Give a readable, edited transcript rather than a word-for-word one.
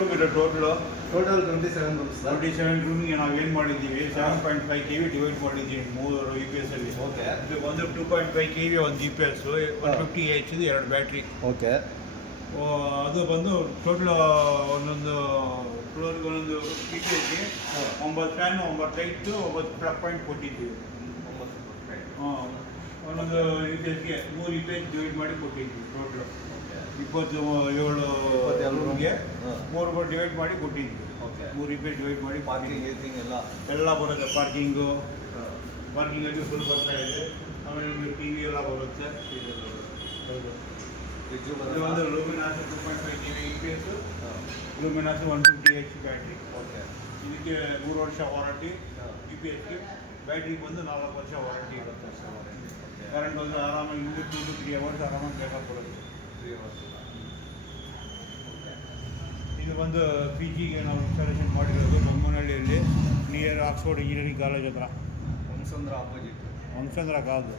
Total total 27 rooms sir. 27 ರೂಮಿಗೆ ನಾವು ಏನು ಮಾಡಿದ್ದೀವಿ 7.5 KV ಡಿವೈಡ್ ಮಾಡಿದ್ದೀವಿ 3 UPS ಅಲ್ಲಿ. ಓಕೆ. ಇದು ಒಂದು 2.5 KV ಒಂದು GPS, 150 AH ಇದು 2 ಬ್ಯಾಟ್ರಿ. ಓಕೆ. ಅದು ಬಂದು ಟೋಟಲ್ ಒಂದೊಂದು ಫ್ಲೋರ್ಗೆ ಒಂದೊಂದು UPSಗೆ 9 ಫ್ಯಾನು 9 ಲೈಟು 9 ಪ್ಲಗ್ ಪಾಯಿಂಟ್ ಕೊಟ್ಟಿದ್ದೀವಿ. ಒಂದೊಂದು UPSಗೆ 3 UPS ಡಿವೈಡ್ ಮಾಡಿ ಕೊಟ್ಟಿದ್ದೀವಿ. ಟೋಟಲ್ 27 ರೂಮ್ಗೆ 3 ಡಿವೈಡ್ ಮಾಡಿ ಕೊಟ್ಟಿದ್ವಿ. 3 UPS ಡಿವೈಡ್ ಮಾಡಿ ಪಾರ್ಕಿಂಗ್ ಗೀರ್ಕಿಂಗ್ ಎಲ್ಲ ಬರುತ್ತೆ. ಪಾರ್ಕಿಂಗಲ್ಲಿ ಫುಲ್ ಬರ್ತಾ ಇದೆ. ಆಮೇಲೆ ನಿಮಗೆ TV ಎಲ್ಲ ಬರುತ್ತೆ. ಇದು ಒಂದು ಲೂಮಿನಾಸ್ 2.5 KV UPS, ಲೂಮಿನಾಸ್ 150 AH battery. Okay. ಇದಕ್ಕೆ 3 ವರ್ಷ ವಾರಂಟಿ. UPSಗೆ ಬ್ಯಾಟ್ರಿಗೆ ಬಂದು 4 ವರ್ಷ ವಾರಂಟಿ ಇರುತ್ತೆ. ಕರೆಂಟ್ ಬಂದು ಆರಾಮಾಗಿ 2 to 3 hours ಆರಾಮಾಗಿ ಬ್ಯಾಕಪ್ ಬರುತ್ತೆ. ಇದು ಒಂದು PGಗೆ ನಾವು ಇನ್ಸ್ಟಾಲೇಷನ್ ಮಾಡಿರೋದು ಬೊಮ್ಮನಹಳ್ಳಿಯಲ್ಲಿ, ನಿಯರ್ ಆಕ್ಸ್ಫೋರ್ಡ್ ಇಂಜಿನಿಯರಿಂಗ್ ಕಾಲೇಜ್ ಹತ್ರ. ವಂಸಂದ್ರ ಆಪೋಸಿಟ್. ವಂಸಂದ್ರ ಕಾದು